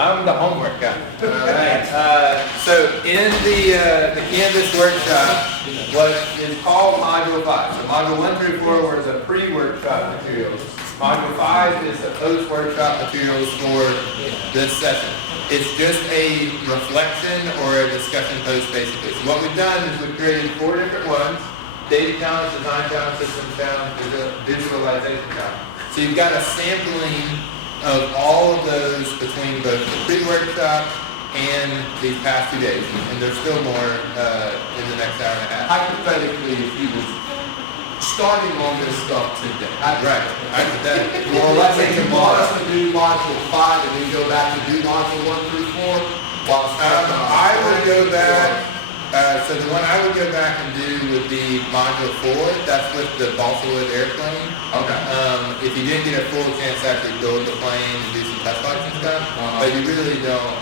I'm the homework guy. Alright, so in the Canvas workshop, what is called Module 5. So Module 1 through 4 were the pre-workshop materials. Module 5 is the post-workshop materials for this session. It's just a reflection or a discussion post basically. So what we've done is we've created 4 different ones: data challenge, design challenge, systems challenge, visualization challenge. So you've got a sampling of all of those between both the pre-workshop and these past 2 days. And there's still more in the next hour and a half. Hypothetically, if you was starting on this stuff today. Right. Hypothetically. Well, let's say you want us to do module 5 and then go back to do module 1 through 4. I would go back. So the one I would go back and do would be module 4. That's with the balsa wood airplane. Okay. If you didn't get a full chance to actually build the plane and do some test flights and stuff, but you really don't.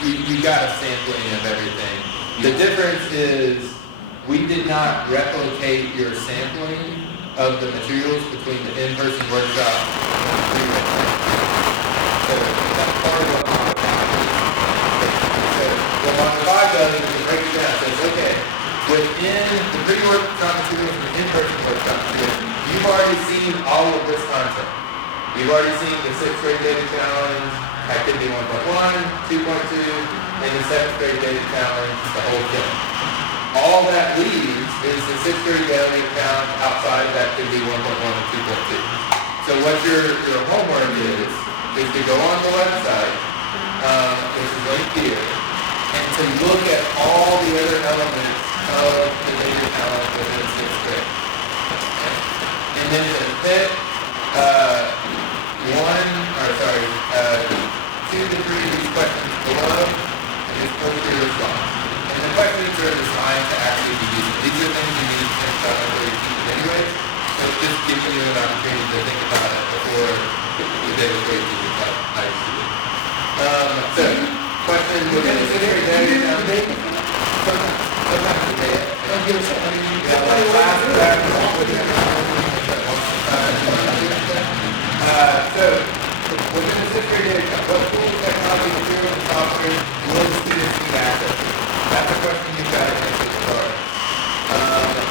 You got a sampling of everything. The difference is we did not replicate your sampling of the materials between the in-person workshop and the pre-workshop. So that's part of what Module 5 is. So what Module 5 does is it breaks it down. It says, okay, within the pre-workshop materials and the in-person workshop materials, you've already seen all of this content. You've already seen the 6th grade data challenge, activity 1.1, 2.2, and the 7th grade data challenge, the whole thing. All that leaves is the 6th grade data challenge outside of activity 1.1 and 2.2. So what your homework is to go on the website, which is linked here, and to look at all the other elements of the data challenge within 6th grade. Okay? And then to pick 2 to 3 of these questions below, and just post your response. And the questions are designed to actually be used. These are things you need to think about before you teach it anyway. So it's just giving you an opportunity to think about it before the day before you teach it how you do it. So, questions within the 6th grade data challenge. Sometimes today. Don't give us something. So, within the 6th grade data challenge, what tools, technology, materials, and software will the students need access to? That's a question you've got to answer to start.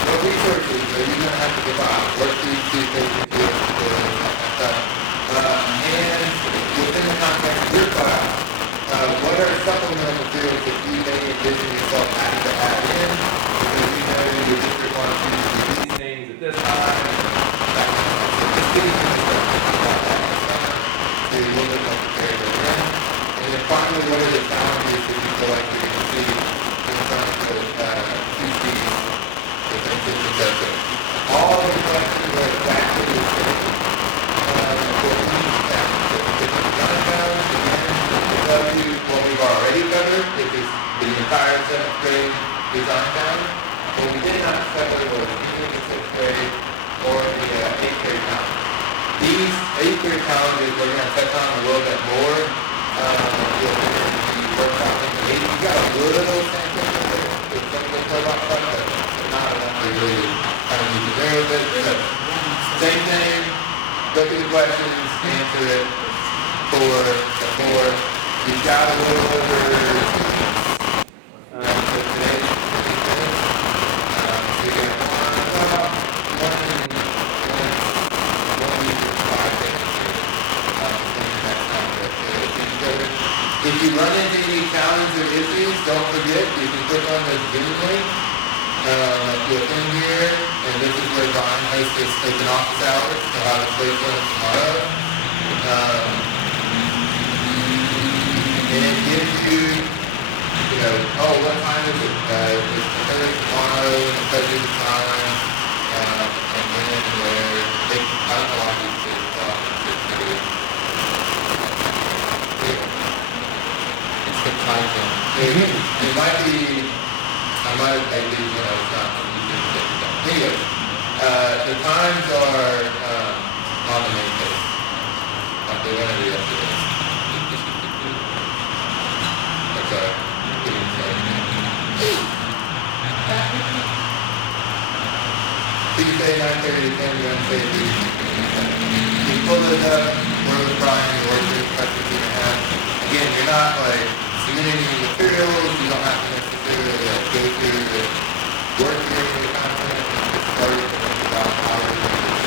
What resources are you going to have to provide? Worksheets, papers, materials, tutorials, that kind of stuff. And within the context of your class, what are supplemental materials that you may envision yourself having to add in? Because you know your district wants you to do these things at this time. That kind of stuff. So just giving you instructions about that in the summer so you're a little bit more prepared to learn. And then finally, what are the challenges that you feel like you're going to see in terms of QCs within system testing? All of the questions are exactly the same for each challenge. So the different design challenge, again, will tell you what we've already covered, which is the entire 7th grade design challenge. What we did not cover was either the 6th grade or the 8th grade challenge. These 8th grade challenges we're going to touch on a little bit more. You'll the workshop information. You got a little sample of it. There's some of the robot stuff, but not enough to really kind of be familiar with it. So, same thing. Look at the questions, answer it for the 4. You've got a little over so today's 15 minutes. So you're going to want about 1 week or 5 days here before the next time that finish over. If you run into any challenges or issues, don't forget you can click on the Zoom link within here, and this is where Brian hosts his open office hours. He'll have a space on it tomorrow. And it gives you, what time is it? It's tomorrow, and it tells you the time, and when and where. I don't know why these things it's the time zone. It might be, I might have made these when I was not using it. Anyway, the times are on the main page. Like they went over yesterday. I'm sorry. Tuesday, 9:30 to 10, Wednesday, 3. You pull it up, work with Brian, you work with the questions you have. not like submitting any materials, you don't have to necessarily like go through the work through the content and just start to think about how you're going to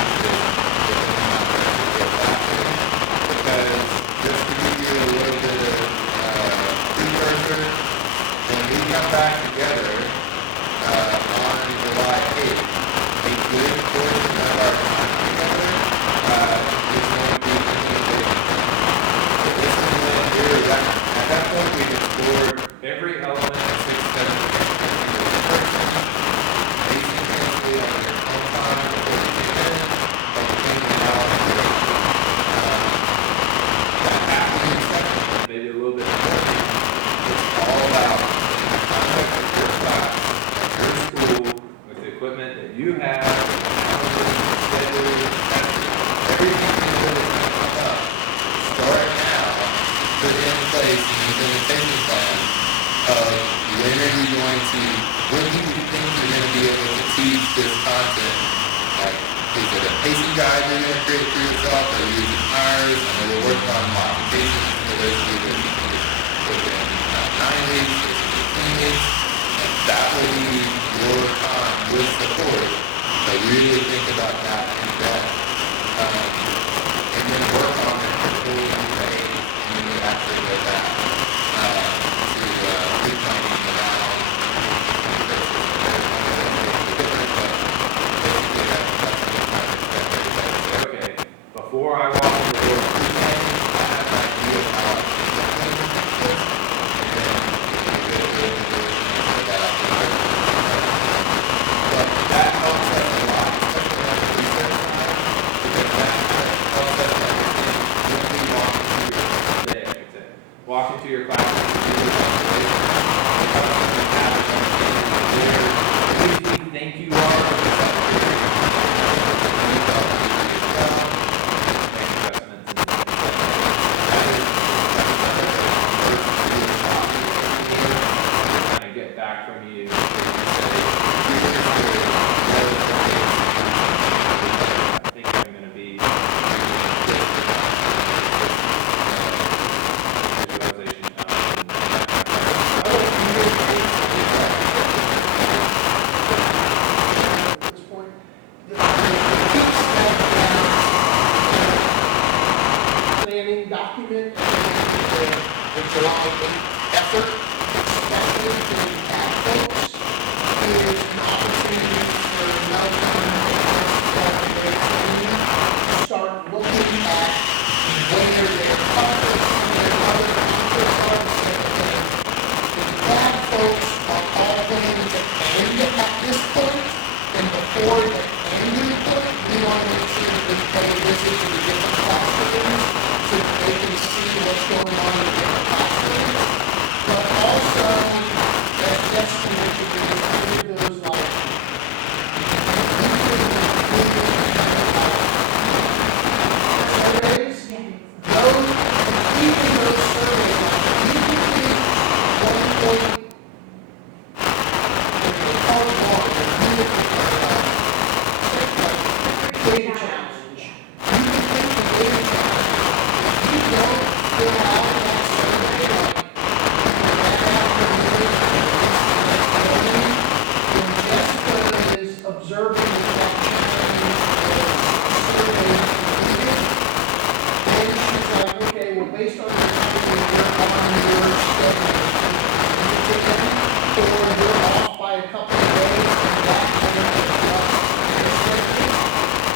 get back to it. Because just to give you a little bit of precursor, when we come back together on July 8th, a good portion of our time together is going to be communication. So this is when we're at that point we've explored every element of 6, 7, 8, basically on your own time before you get in, but you can now that afternoon section, maybe a little bit more. It's all about the context of your class, at your school, with the equipment that you have, schedules, everything you know is going to come up. Start now, put in place an implementation plan of when are you going to, when do you think you're going to be able to teach this content? Like, is it a pacing guide you're going to create for yourself, or are you using ours? I know we're working on modifications for those of you that are teaching this within 9 weeks, 15 weeks, and that will be your time with support. So really think about that in depth. And then work on it before you pay, and then you actually go back to pre-planning around okay, before I walk in the door, pre-planning, I have an idea of how I but that helps us a lot, especially on the research side, because that helps us understand when we walk into your classroom, it helps us to have an understanding of who do you think you are, kind of get back from you. I think I'm going to be visualization At this point, planning document, the July 8th effort, especially for the CAD folks, is an opportunity for Malcolm to start looking at where their conflicts and their other conflicts are. The CAD folks are all planning to end at this point, and before the end of the point, we want to make sure that they visit to the different classrooms so that they can see what's going on in the different classrooms. But also, as Jessica mentioned, there's kind of those like surveys. Those completing those surveys, like you complete 1 point. Data challenge. You can take the data challenge. If you don't fill out that survey, when Jessica is observing that challenge survey completed, then she's like, okay, well, based on your survey, you're on your schedule. Or you're off by a couple of days, and that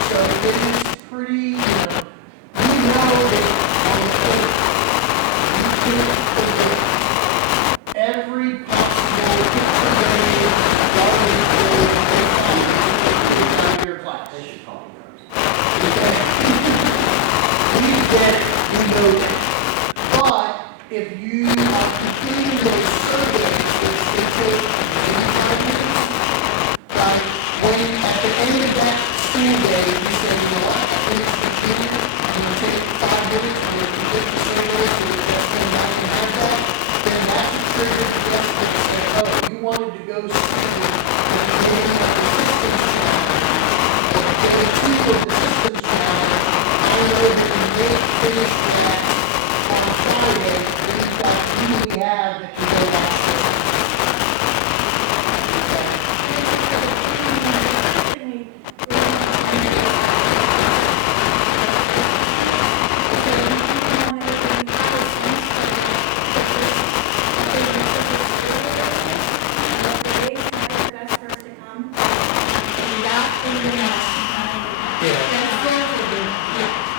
so it is pretty, we know that on the you can predict every possible survey going through your class. We get it, we know that. But if you are completing those surveys, which they take do we have that can go that system?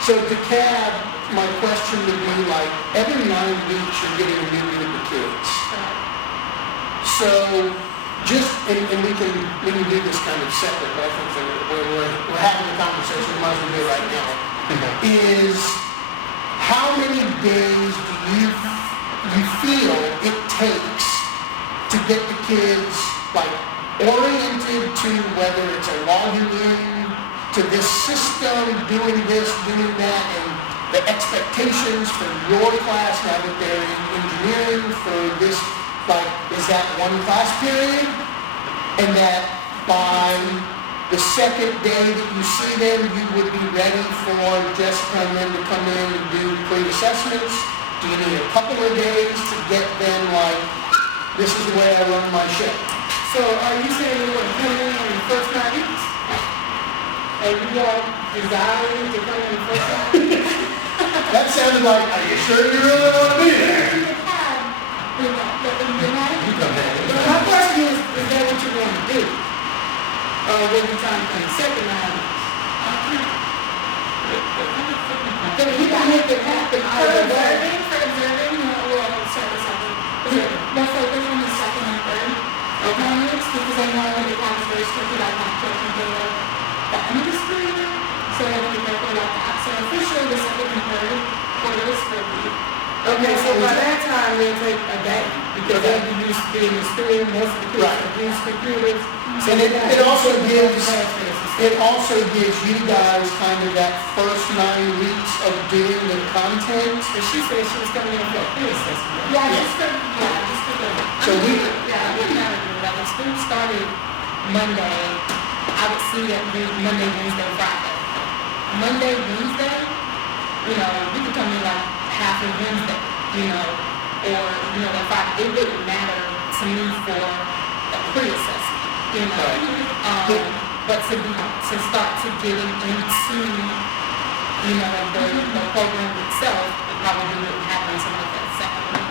So to Cab, my question would be like, every 9 weeks you're getting a new group of kids. So just, and we can do this kind of separate, but I think that we're having a conversation, we might as well do it right now, is how many days do you feel it takes to get the kids like oriented to whether it's a logging in to this system, doing this, doing that, and the expectations for your class now that they're in engineering for this, like, is that one class period? And that by the second day that you see them, you would be ready for Jessica and them to come in and do pre-assessments? Do you need a couple of days to get them like, this is the way I run my ship? So are you saying you're going to come in the first 9 weeks? And you want desiring to come in the first 9 weeks? That sounded like, are you sure you really want to be there? But my question is that what you're going to do? Or will you try to come the second 9 weeks? Then you can make it happen either way. For observing, we'll start with second. They'll focus on the second and third moments because I know when they have very strict about not taking data the end of the school year, so I have to be careful about that. So officially the second and third quarters will be. Okay, so by that time, they'll take a day, because they'll be used to being in school, most of the kids Right. have used computers. And it also gives you guys kind of that first 9 weeks of doing the content. And she said she was coming in for a pre-assessment. Yeah, just for the. So we- Yeah, I wouldn't have to do that. If school started Monday, I would see that Monday, Wednesday, Friday. Monday, Wednesday, we could come in like half of Wednesday, or, like Friday. It wouldn't matter to me for a pre-assessment, But to start to get into, the program itself, it probably wouldn't happen until like that second week.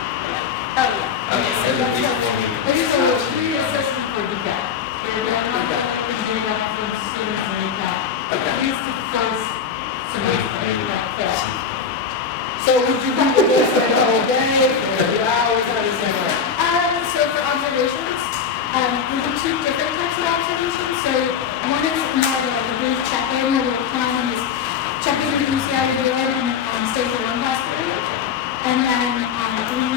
Oh, yeah. Okay, so that's what it is. So it's pre-assessment for DCAT. They're doing that for the students in DCAT. Okay. At least the first semester in that fall. So would you be with us for the whole day, or the hours, how does that work? So for observations, we do 2 different types of observations. So one is more like a brief check-in, where we're planning is checking in to see how you're doing and stay for 1 class period. And then we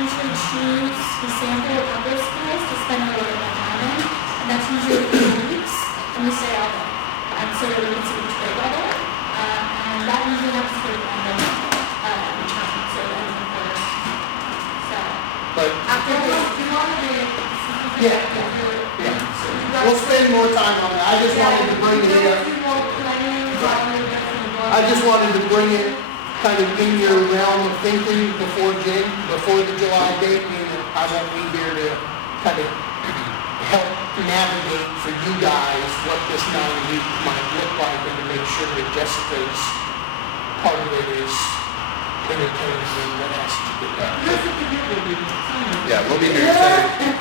usually choose the sample of other schools to spend a little bit of time in, and that's usually 2 weeks, and we stay all day. So that we can see each grade level, and that usually happens for the end of the term, so the end of the quarter. So. But, After you want to be. yeah. We'll spend more time on that. I just wanted to bring it in. I just wanted to bring it kind of in your realm of thinking before the July date, meaning I won't be here to kind of help navigate for you guys what this 9-week might look like and to make sure that Jessica's part of it is entertaining and what has to be done. Yeah, we'll be here.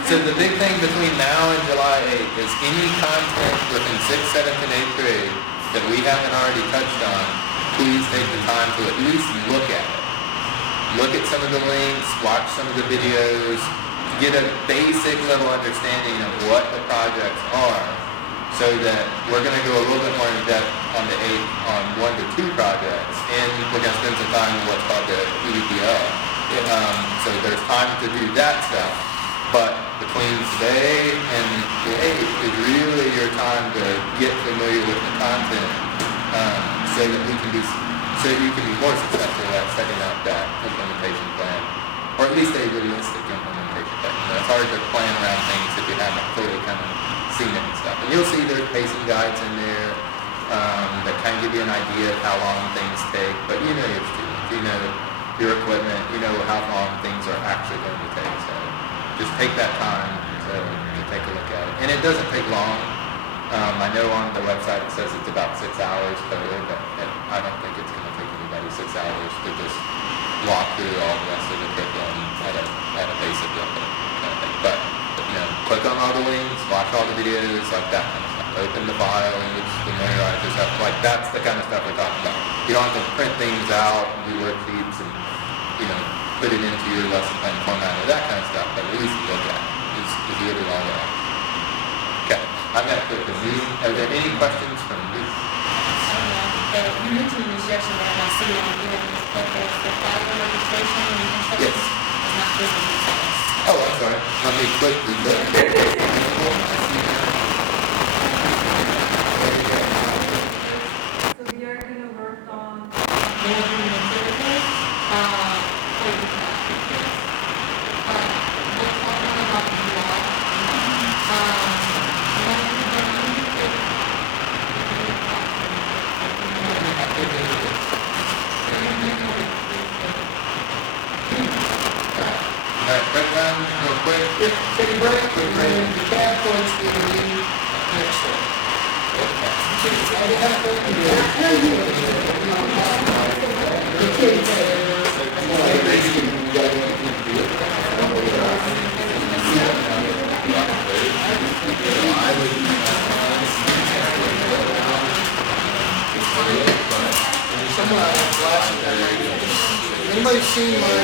So the big thing between now and July 8th is any content within 6th, 7th, and 8th grade that we haven't already touched on, please take the time to at least look at it. Look at some of the links, watch some of the videos, get a basic level understanding of what the projects are, so that we're going to go a little bit more in depth on the 8th on 1 to 2 projects, and we're going to spend some time on what's called the EDPL. So there's time to do that stuff, but between today and the 8th is really your time to get familiar with the content, so that you can be more successful at setting up that implementation plan, or at least a realistic implementation plan. It's hard to plan around things if you haven't fully kind of seen it and stuff. And you'll see there's pacing guides in there that kind of give you an idea of how long things take, but you know your students, your equipment, you know how long things are actually going to take. So just take that time to take a look at it. And it doesn't take long. I know on the website it says it's about 6 hours total, but I don't think it's going to take anybody 6 hours to just walk through all the rest of the curriculum at a basic level kind of thing. But, you know, click on all the links, watch all the videos, like that kind of stuff. Open the files, familiarize yourself. Like, that's the kind of stuff we're talking about. You don't have to print things out and do worksheets and, you know, put it into your lesson plan format or that kind of stuff, but at least look at it. Is get it all out. Okay, I'm going to quit the meeting. Are there any questions from you? You mentioned this yesterday, and I see it on here, but there's the file registration and Yes. is not visible to us. Oh, I'm sorry. Let me click the So we are gonna work on, Management and services, for the practices. We're talking about the law. All right, break down real quick. Take a break, and then the cab folks will leave next door. And the cab folks will the kids, Somebody flashed that. Anybody seen my